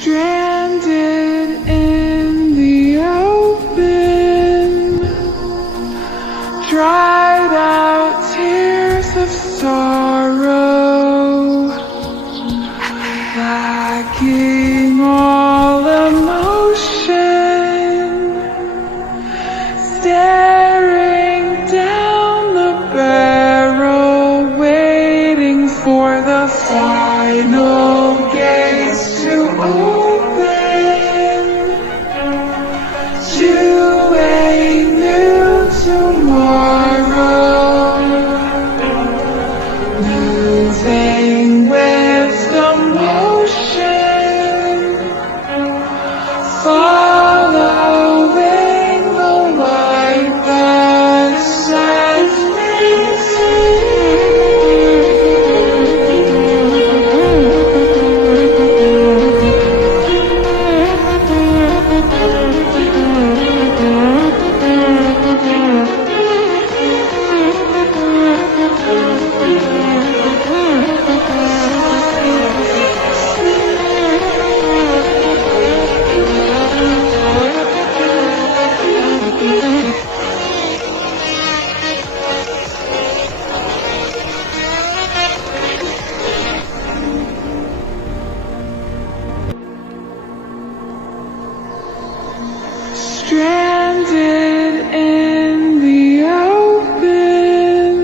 Stranded in the open, dried out tears of sorrow, lacking all emotion, staring down the barrel, waiting for the final gates to open to a new tomorrow, moving with the motion, following the light that sets me stranded in the open,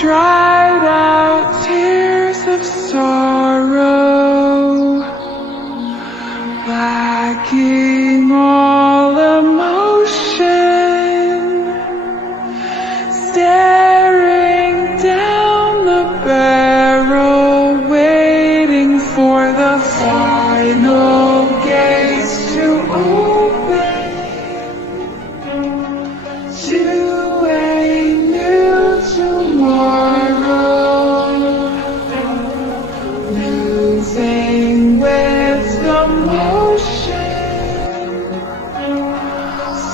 dried out tears of sorrow, lacking all emotion, staring down the barrel, waiting for the final gates to open to a new tomorrow, moving with the motion,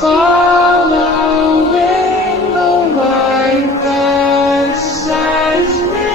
following the light that sets me